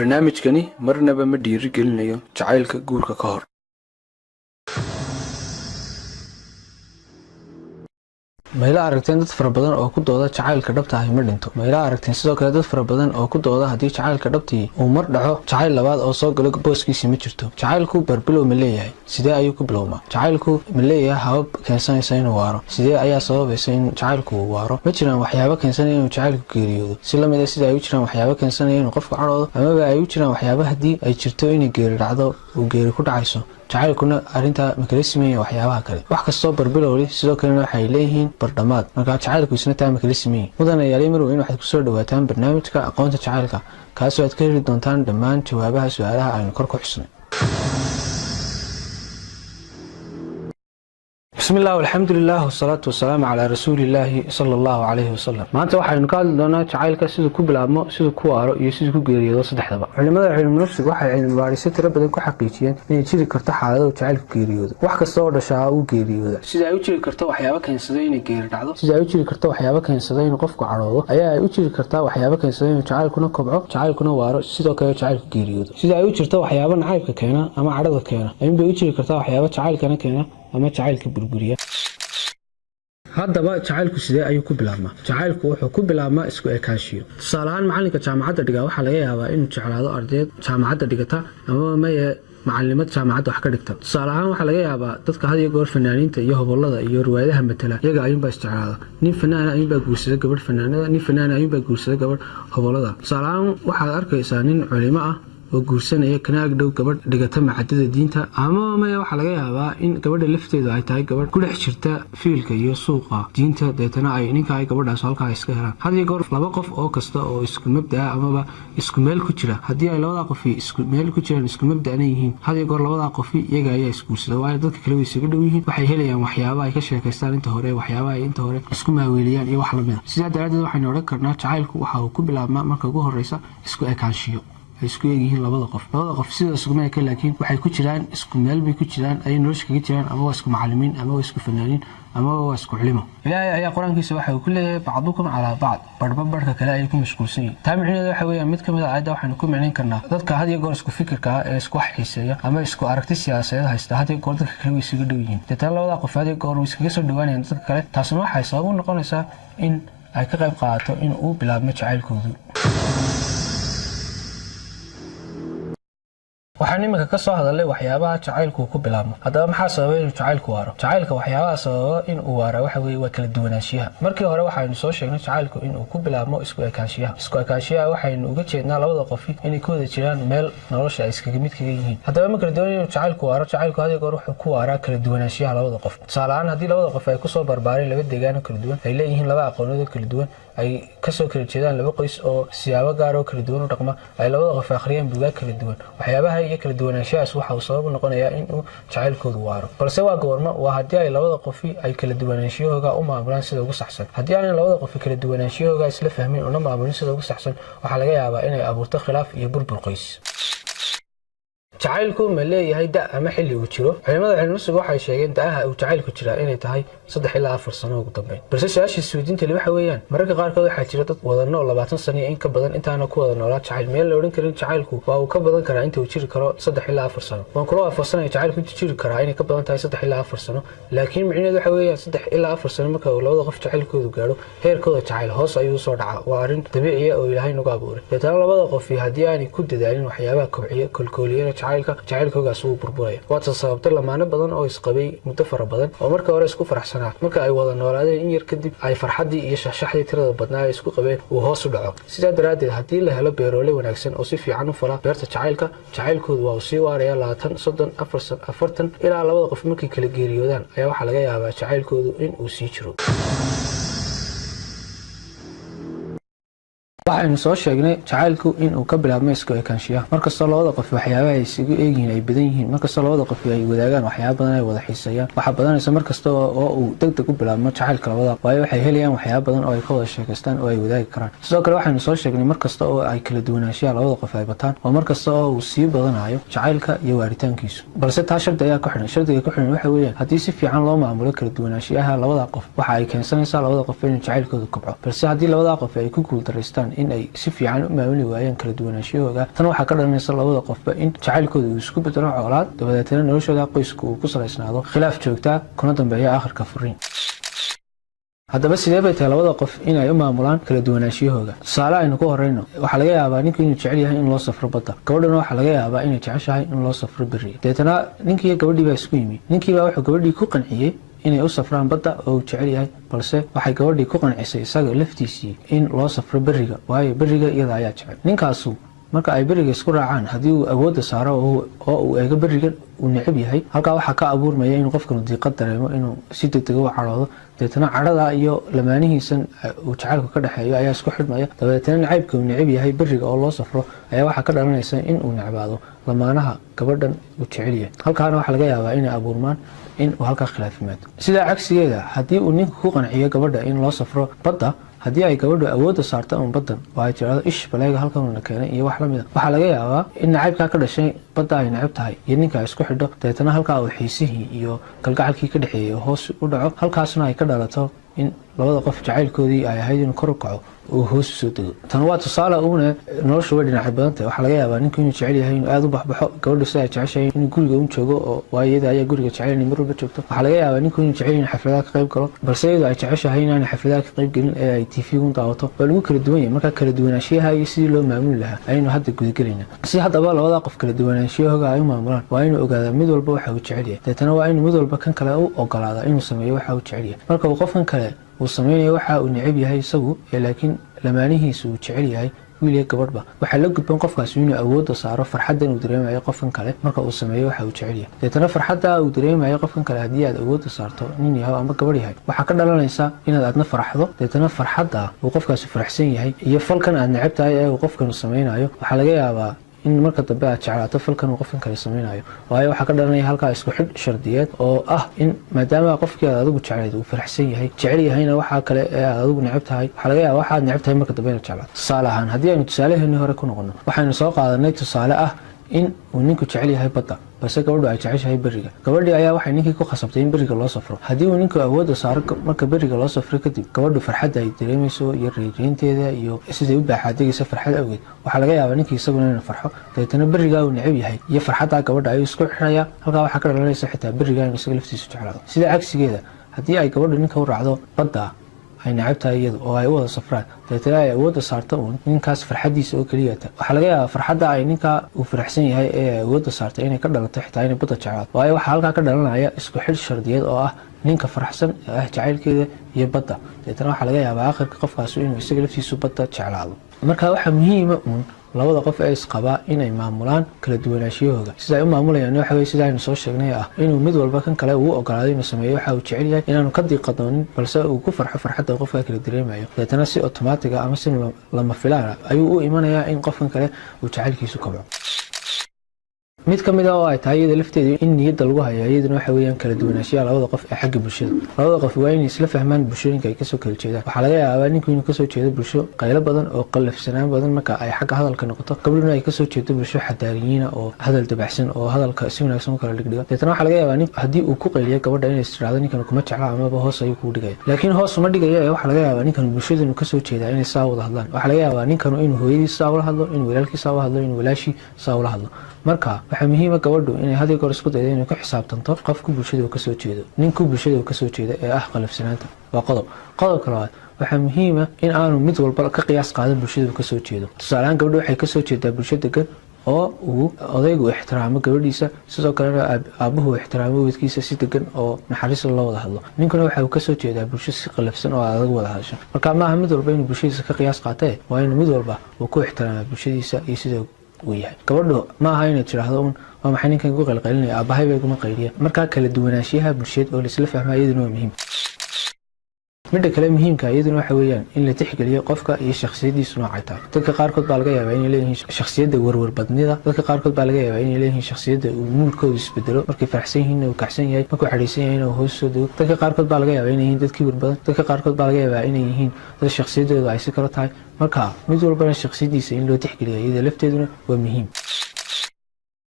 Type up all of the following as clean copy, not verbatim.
barnaamijkani marnaba ma dhiirigelinayo jacaylka guurka ka hor. mayla aragteen dad fara badan oo ku dooda jacaylka dhabta ah ma dhinto. mayla aragteen sidoo kale dad fara badan oo ku dooda haddii jacaylka dhabtii uu mar dhaco jacayl labaad oo soo galo booskiisa ma jirto. jacaylku barbilow ma leeyahay? sidee ayuu ku bilowmaa? jacaylku ma leeyahay habab keensanaysa inuu waaro? sidee ayaa sababaysa in jacaylku uu waaro? ma jiraan waxyaabo keensanaya inuu jacaylku geeriyoodo si la mid ah sida ay u jiraan waxyaabo keensanaya inuu qofku cadhoodo, amaba ay u jiraan waxyaabo haddii ay jirto inay geeri dhacdo uu geeri ku dhacayso jacaylkuna arrintaa ma kala simeeya waxyaabaha kale. wax kastoo barbilowli sidoo kalena waxay leeyihiin bardhamaad, markaa jacaylku isna taa ma kala simeeyey. mudanayaal marweyn in waxaad kusoo dhawaataan barnaamijka aqoonta jacaylka, kaasoo aad ka heli doontaan dhammaan jawaabaha su-aalaha aynu kor ku xusnay. بسم الله والحمد لله والصلاة والسلام على رسول الله صلى الله عليه وسلم. maanta waxaynu ka hadli doonaa jacaylka siduu ku bilaabmo, siduu ku waaro iyo siduu ku geeriyoodo saddexdaba. culimada cilmi nafsiga waxay cilmi baarisyo tiro badan ku xaqiijiyeen inay jiri karto xaalado jacaylku geeriyoodo. wax kasta oo dhashaa uu geeriyooda. sida ay u jiri karto waxyaabo keensada inay geeri dhacdo, sida ay u jiri karto waxyaabo keensada inuu qofku cadhoodo, ayaa ay u jiri kartaa waxyaabo keensada inuu jacaylkuna kobco, jacaylkuna waaro, sidoo kale jacaylku geeriyoodo. sida ay u jirto waxyaabo nacaybka keena ama cadhada keena, ayuunbay u jiri kartaa waxyaabo jacaylkana keena ama jacaylka burburiya. haddaba jacaylku sidee ayuu ku bilaabmaa? jacaylku wuxuu ku bilaabmaa isku ekaanshiyo. tusaale ahaan macalinka jaamacadda dhiga waxaa laga yaabaa inuu jeclaado ardayd jaamacadda dhigata amaba maye macalimad jaamacadda wax ka dhigta. tusaale ahaan waxaa laga yaabaa dadka had iyo goor fanaaniinta iyo hobolada iyo riwaayadaha matala iyaga ayuunbaa isjeclaada. nin fanaana ayuunbaa guursada gabadh fanaanada, nin fanaana ayuunbaa guursada gabadh hobolada. tusaale ahaan waxaad arkaysaa nin culimo ah oo guursanaya kana agdhow gabadh dhigata macadada diinta, ama maya waxaa laga yaabaa in gabadha lafteedu ay tahay gabadh ku dhex jirta fiilka iyo suuqa diinta, deetana ay ninka ay gabadhaas halkaa iska helaan. had iyo goor laba qof oo kasta oo isku mabdaa amaba isku meel ku jira, haddii ay labadaa qofi isku meel ku jiraan isku mabda'na yihiin, had iyo goor labadaa qofi iyaga ayaa isguursada, waayo dadka kale way isaga dhow yihiin, waxay helayaan waxyaaba ay ka sheekaystaan inta hore, waxyaaba ay inta hore isku maaweeliyaan iyo wax lamid a. sidaa daraaddeed waxaynu odhan karnaa jacaylku waxa uu ku bilaabmaa marka ugu horreysa isku ekaanshiyo. ay isku eegyihiin labada qof sida isuma eka, laakiin waxay ku jiraan isku meel bay ku jiraan, ay nolosha kaga jiraan, ama waa isku macallimiin, ama waa isku fanaaniin, ama waa isku culimo. ilaahay ayaa qur-aankiisa waxa uu ku leeyahay bacdukum calaa bacd, barhba barhka kale ayay ku mashquulsan yihiin. taa micnaheedu waxa weeyaan mid ka mid a aayadda waxaynu ku micnayn karnaa dadka had iyo goor isku fikirka ah ee isku wax xiiseeya ama isku aragti siyaasadeed haysta, had iyo goor dadka kale way isaga dhow yihiin. deetana labadaa qof had iyo goor way iskaga soo dhowaanayaan dadka kale, taasina waxay sabab u noqonaysaa in ay ka qayb qaadato in uu bilaabmo jacaylkoodu. waxaan iminka ka soo hadalnay waxyaabaha jacaylku ku bilaabmo. haddaba maxaa sababay inuu jacaylku waaro? jacaylka waxyaabaha sababa in uu waara waxa weeye waa kala duwanaanshiyaha. markii hore waxaynu soo sheegnay jacaylku inuu ku bilaabmo isku ekaanshiyaha. isku ekaanshiyaha waxaynu uga jeednaa labada qofi inay ku wada jiraan meel nolosha ay iskaga mid kaga yihiin. haddaba ma kala duwan inuu jacaylku waaro, jacaylku had iyo goor wuxuu ku waaraa kala duwanaanshiyaha labada qof. tusaale ahaan haddii labada qof ay kusoo barbaareen laba deegaan oo kala duwan, ay leeyihiin laba aqoonood oo kala duwan, ay kasoo kala jeedaan laba qoys oo siyaabo gaar oo kala duwan u dhaqma, ay labada qof akhriyaan buugaag kala duwan, waxyaabaha iyo kala duwanaanshahaas waxa uu sabab u noqonayaa inuu jacaylkoodu waaro. balse waa goorma? waa haddii ay labada qofi ay kala duwanaanshiyahooga u maamulaan sida ugu saxsan. haddii aanay labada qofi kala duwanaanshiyahooga isla fahmin una maamulin sida ugu saxsan, waxaa laga yaabaa inay abuurto khilaaf iyo burbur qoys. jacaylku ma leeyahay da' ama xilli uu jiro? culimada cilminafsiga waxay sheegeen da'aha uu jacaylku jiraa inay tahay 3 ilaa 4 sano ugu dambeyn. balse su-aasha isweydiinta waxa weeyaan mararka qaarkood waxaa jira dad wada nool 20 sano iyo in ka badan intaana ku wada noolaa jacayl. meel la odhan karin jacaylku waa uu ka badan karaa inta uu jiri karo 3 ilaa 4 sano. waan kula waafaqsanahay jacaylku inta jiri karaa inay ka badan tahay 3 ilaa 4 sano, laakiin micnaheedu waxa weeyaan 3 ilaa 4 sano marka uu labada qof jacaylkoodu gaadho heerkooda jacayl hoos ayuu soo dhacaa. waa arrin dabiici ah oo Ilaahay nagu abuuray. deetana labada qof haddii aanay ku dadaalin waxyaabaha kobciya kolkooliyana jacaylkooda uu burburaya. waata sababta lamaane badan oo isqabay muddo fara badan oo marka hore isku faraxsanaa, marka ay wada noolaadeen in yar kadib ay farxadii iyo shaxshaxdii tirada badnaa ay isku qabeen uu hoos u dhaco. sidaa daraaddeed haddii la helo beeroole wanaagsan oo si fiican u fala beerta jacaylkoodu waa uu sii waaraya 20, 30, 40 ilaa labada qof markay kala geeriyoodaan ayaa waxaa laga yaabaa jacaylkoodu in uu sii jiro. waxaynu soo sheegnay jacaylku inuu ka bilaabmo isku ekaanshiyaha. markastoo labada qof waxyaabaha ay isugu eegyihiin ay badan yihiin, markastoo labada qof ay wadaagaan waxyaaba badan ay wada xiiseeyaan, waxaa badanaysa markasta oo uu degdeg u bilaabmo jacaylka labada, waayo waxay helayaan waxyaaba badan oo ay ka wada sheekaystaan oo ay wadaagi karaan. sidoo kale waxaynu soo sheegnay markasta oo ay kala duwanaanshiyaha labada qof ay bataan, oo markasta oo uu sii badanayo jacaylka iyo waaritaankiisu. balse taa shardi ayaa ku xidhan. shardiga ku xidhan waxa weeyaan haddii si fiican loo maamulo kala duwanaanshiyaha labada qof, waxa ay keensanaysaa labada qof inay jacaylkooda kobco. balse haddii labada qof ay ku guuldareystaan in ay si fiican u maamuli waayaan kala duwanaanshiyahooda tan waxaa ka dhalanaysa labada qofba in jacaylkooda uu isku bedelo colaad dabadeetna noloshooda qoyska uu ku salaysnaado khilaaf joogta kuna dambeeya aakhirka furiin haddaba sidee bay tahay labada qof in ay u maamulaan kala duwanaanshiyahooda tusaale aynu ku horeyno waxaa laga yaabaa ninku inuu jecel yahay in loo safro badda gabadhana waxaa laga yaabaa inay jeceshahay in loo safro beriga deetana ninkii iyo gabadhii baa isku yimi ninkiibaa wuxuu gabadhii ku qanciyey inay u safraan badda oo uu jecel yahay balse waxay gabadhii ku qancisay isaga laftiisii in loo safro beriga waayo beriga iyada ayaa jecel ninkaasu marka ay beriga isku raacaan haddii uu awoodda saaro oo uu eego berigan uu necab yahay halkaa waxaa ka abuurmaya inuu qofkanu diiqad dareemo inuu si degdega u cadhoodo deetana cadhada iyo lamaanihiisan uu jacaylku ka dhexeeyo ayaa isku xidhmaya dabeetana nacaybka uu necab yahay beriga oo loo safro ayaa waxaa ka dhalanaysa in uu necbaado lamaanaha gabadhan uu jecel yahay halkaana waxaa laga yaabaa inay abuurmaan in uu halkaa khilaaf yimaado sidaa cagsigeeda haddii uu ninku ku qanciyo gabadha in loo safro badda haddii ay gabadhu awoodda saarta un baddan oo ay tirahdo ish baleega halkanuna keenay iyo wax lamid a waxaa laga yaabaa in nacaybkaa ka dhashay badda ay necab tahay iyo ninka ay isku xidho dabeetana halkaa uu xiisihii iyo galgacalkii ka dhexeeyey hoos u dhaco halkaasna ay ka dhalato in labada qof jacaylkoodii ay ahayd inuu kor u kaco uu hoos usoo dego tan waa tusaale uune noloshu way dhinacay badan tahay waxaa laga yaabaa ninku inuu jecel yahay inuu aada u baxbaxo gabadhu sida ay jeceshahay inuu guriga un joogo oo waayo iyada ayaa guriga jecel inay mar walba joogto waxaa laga yaabaa ninku inuu jecel yahay xafladaha ka qayb galo balse iyadu ay jeceshahay inaanay xafladaha ka qayb gelin ee ay tv un daawato waa lagu kala duwan yahay markaa kala duwanaanshiyaha iyo sidii loo maamuli lahaa ayaynu hadda gudagelaynaa si haddaba labada qof kala duwanaanshiyahooga ay u maamulaan waa inuu ogaadaa mid walba waxa uu jecel yahay deetana waa inuu mid walba kan kale u ogolaada inuu sameeyo waxa uu jecel yahay marka uu qofkan kale uu sameynayo waxa uu necab yahay isagu ee laakiin lamaanihiisu uu jecel yahay wiil iyo gabadhba waxaa la gudban qofkaasi inuu awoodda saaro farxaddan uu dareemayo qofkan kale marka uu sameeyo waxa uu jecel yahay deetana farxadda uu dareemayo qofkan kale haddii aad awoodda saarto nin yahay ama gabadh yahay waxaa ka dhalanaysa inaad aadna faraxdo deetana farxadda uu qofkaasi faraxsan yahay iyo falkan aad necab tahay ee uu qofkanu sameynayo waxaa laga yaabaa in marka dambe aad jeclaato falkan uu qofkan kale sameynayo waayo waxaa ka dhalanaya halkaa isku xidh shardiyeed oo ah in maadaama qofkii aad adigu jeclayd uu faraxsan yahay jecel yahayna waxaa kale ee aad adigu necab tahay waxaa laga yaaba waxaad necab tahay marka dambe inaad jeclaato tusaale ahaan haddii aynu tusaalaheennii hore ku noqono waxaynu soo qaadanay tusaale ah in uu ninku jecel yahay badda balse gabadhu ay jeceshahay beriga gabadhii ayaa waxay ninkii ku khasabtay in beriga loo safro haddii uu ninku awoodda saaro marka beriga loo safro kadib gabadhu farxadda ay dareemayso iyo reereynteeda iyo siday u baaxaadegaysa farxad awgeed waxaa laga yaabaa ninkii isaguna inuu farxo dabeetana berigaa uu necab yahay iyo farxaddaa gabadha ayuu isku xiraya halkaa waxaa ka dhalanaysa xitaa berigaa inuu isaga laftiisu jeclaado sida cagsigeeda haddii ay gabadhu ninka u raacdo badda ay necab tahay iyadu oo ay u wada safraan dabeetana ay awoodda saarta uun ninkaas farxaddiisa oo keliyata waxaa laga yaabaa farxadda ay ninkaa uu faraxsan yahay ee ay awoodda saartay inay ka dhalato xitaa inay badda jeclaado waayo waxaa halkaa ka dhalanaya isku xidh shardiyeed oo ah ninka faraxsan ee ah jacaylkeeda iyo badda dabeetana waxaa laga yaabaa aakhirka qofkaasi inuu isaga laftiisu badda jeclaado marka waxaa muhiima uun labada qof ee isqabaa inay maamulaan kala duwanaanshiyahooda sida ay u maamulayaan waxa weye sida aynu soo sheegnay ah inuu mid walba kan kale uu ogolaado inuu sameeyo waxa uu jecel yahay inaanu ka diiqadoonin balse uu ku farxo farxadda qofka kala dareemayo deetana si otomaatiga ama si lama filaana ayuu u imanayaa in qofkan kale uu jacaylkiisu kabco mid ka mid ah oo ay tahay iyada lafteedu in niyadda lagu hayo iyaduna waxa weeyaan kala duwanaanshiyaha labada qof ee xagga bulshada labada qof waa inay isla fahmaan bulshooyinka ay kasoo kala jeedaan waxaa laga yaabaa ninku inuu kasoo jeedo bulsho qaylo badan oo qallafsanaan badan marka ay xagga hadalka noqoto gabadhuna ay kasoo jeedo bulsho xadaariyiina oo hadal dabacsan oo hadalka si wanaagsan u kala dhigdhiga deetana waxaa laga yaabaa nin haddii uu ku qayliyo gabadha inay istiraahdo ninkan kuma jecla amaba hoos ayuu kugu dhigaya laakiin hoos uma dhigaya ee waxaa laga yaabaa ninkan bulshada inuu kasoo jeedaa inay saa wada hadlaan waxaa laga yaabaa ninkanu inuu hooyadiis saa ula hadlo inuu walaalkii saa ula hadlo inuu walaashii saa ula hadlo marka waxaa muhiima gabadhu inay had iyo goor isku daydo inay ku xisaabtanto qofku bulshada uu kasoo jeedo ninku bulshada uu kasoo jeedo ee ah qalafsanaanta waa qodobka labaad waxaa muhiima in aanu mid walba ka qiyaas qaadan bulshada uu kasoo jeedo tusaalehaan gabadhu waxay kasoo jeedaa bulsho degan oo uu odaygu ixtiraamo gabadhiisa sidoo kalena aabuhu ixtiraamo weydkiisa si degan oo naxariis loo wada hadlo ninkuna waxa uu kasoo jeedaa bulsho si qalafsan oo adag wada hadasho marka maaha mid walba inuu bulshadiisa ka qiyaas qaatee waa inuu mid walba uu ku ixtiraama bulshadiisa iyo sida uu yahay gabadhu ma aha inay tiraahdo un waa maxay ninkan igu qalqalinaya aabahay bay iguma qayliya markaa kala duwanaanshiyaha bulsheed oo laisla fahmaa iyaduna waa muhiim midda kale muhiimka iyaduna waxa weeyaan in la tixgeliyo qofka iyo shakhsiyadiisu noocay tahay dadka qaarkood baa laga yaabaa inay leeyihiin shakhsiyadda warwarbadnida dadka qaarkood baa laga yaabaa inay leeyihiin shakhsiyadda uu muulkoodu isbedelo markay faraxsan yihiinna uu kacsan yahay markuu xadhaysan yahayna uu hoos soo dego dadka qaarkood baa laga yaabaa inay yihiin dad kibir badan dadka qaarkood baa laga yaabaa inay yihiin dad shakhsiyaddooda ay si kala tahay marka mid walbana shakhsiyaddiisa in loo tixgeliya iyada lafteeduna waa muhiim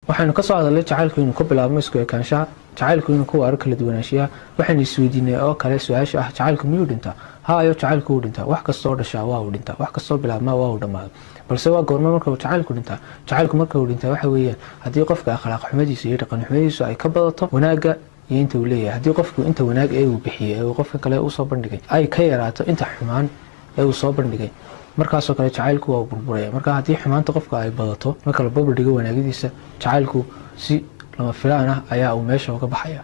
waxaynu ka soo hadalnay jacaylku inuu ka bilaabmo isku ekaanshaha, jacaylku inuu ku waaro kala duwanaanshiyaha. waxaynu isweydiinay oo kale su-aasha ah jacaylku miyuu dhintaa? haayo jacaylku wuu dhintaa. wax kastoo dhashaa waa uu dhintaa, wax kastoo bilaabmaa waa uu dhammaado. balse waa goorma marka uu jacaylku dhintaa? jacaylku marka uu dhintaa waxa weeyaan haddii qofka akhlaaq xumadiisa iyo dhaqan xumadiisu ay ka badato wanaagga iyo inta uu leeyahay. haddii qofku inta wanaag ee uu bixiyey ee uu qofka kale usoo bandhigay ay ka yaraato inta xumaan ee uu soo bandhigay, markaasoo kale jacaylku waa burburaya. marka haddii xumaanta qofka ay badato marka la barbardhigo wanaagyadiisa, jacaylku si lama filaan ah ayaa uu meesha uga baxaya.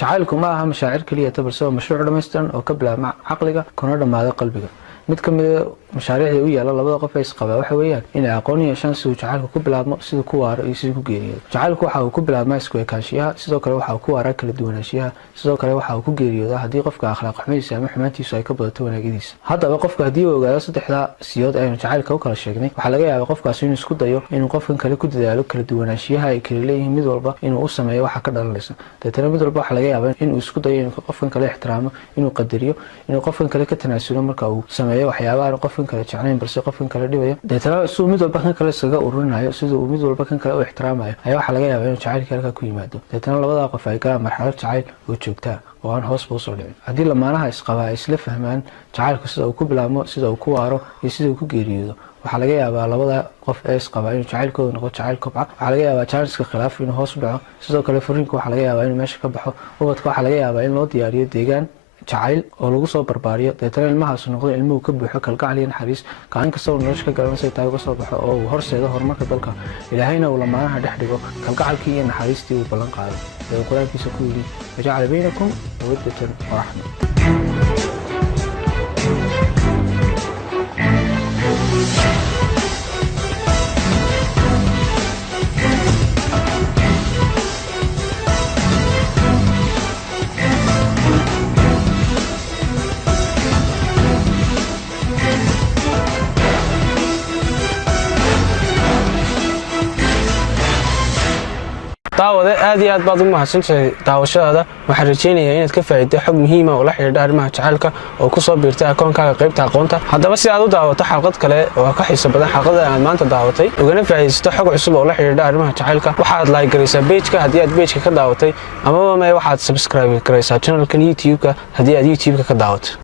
jacaylku ma aha mashaacir keliya balse waa mashruuc dhammaystiran oo ka bilaabma caqliga kuna dhammaada qalbiga. mid ka mid ah mashaariicda u yaala labada qof ee isqaba waxa weeyaan inay aqoon yeeshaan siduu jacaylku ku bilaabmo, siduu ku waaro iyo siduu ku geeriyoodo. jacaylku waxa uu ku bilaabmaa isku ekaanshiyaha, sidoo kale waxa uu ku waaraa kala duwanaanshiyaha, sidoo kale waxa uu ku geeriyoodaa haddii qofka akhlaaq xumadiisa ama xumaantiisu ay ka badato wanaagyadiisa. haddaba qofka haddii uu ogaado saddexdaa siyood aynu jacaylka u kala sheegnay, waxaa laga yaabaa qofkaasi inuu isku dayo inuu qofkan kale ku dadaalo kala duwanaanshiyaha ay kala leeyihiin mid walba inuu u sameeyo waxa ka dhalanaysa. deetana mid walba waxaa laga yaabaa inuu isku dayo inuu qofkan kale ixtiraamo, inuu qadariyo, inuu qofkan kale ka tanaasulo marka uu sameeyo waxyaabaha aan qofkan kale jeclayn balse qofkan kale dhibaya. deetana siduu mid walba kan kale isaga ururinayo, siduu uu mid walba kan kale u ixtiraamayo, ayaa waxaa laga yaabaa inuu jacaylka halkaa ku yimaado. deetana labadaa qof ay galaan marxalad jacayl oo joogtaa oo aan hoosba usoo dhicin. haddii lamaanaha isqabaa ay isla fahmaan jacaylku sida uu ku bilaabmo, sida uu ku waaro iyo sida uu ku geeriyoodo, waxaa laga yaabaa labada qof ee isqabaa inuu jacaylkooda noqdo jacayl kobca. waxaa laga yaabaa jaaniska khilaaf inuu hoos u dhaco. sidoo kale furiinka waxaa laga yaabaa inuu meesha ka baxo. ubadka waxaa laga yaabaa in loo diyaariyo deegaan jacayl oo lagu soo barbaariyo. deetana ilmahaasu noqdo ilmuhu ka buuxo kalgacal iyo naxariis, kaalin kastoo nolosha ka garanaysa taa uga soo baxo oo uu horseedo horumarka dalka. ilaahayna uu lamaanaha dhex dhigo kalgacalkii iyo naxariistii uu ballan qaaday ee uu qur-aankiisa ku yidhi wajacala baynakum mawaddatan waraxma. daawade aad iyo aad baad u mahadsantahay daawashadaada. waxaan rajaynayaa inaad ka faa'iido xog muhiim ah oo la xiriira arrimaha jacaylka oo ku soo biirtay akoonkaaga qaybta aqoonta. haddaba si aad u daawato xalqad kale oo ka xiiso badan xalqada aad maanta daawatay, ugana faa'iidaysato xog cusub oo la xiriira arrimaha jacaylka, waxaad like garaysaa page-ka haddii aad page-ka ka daawatay, amaba waxaad subscribe garaysaa channel-kan YouTube-ka haddii aad YouTube-ka ka daawato.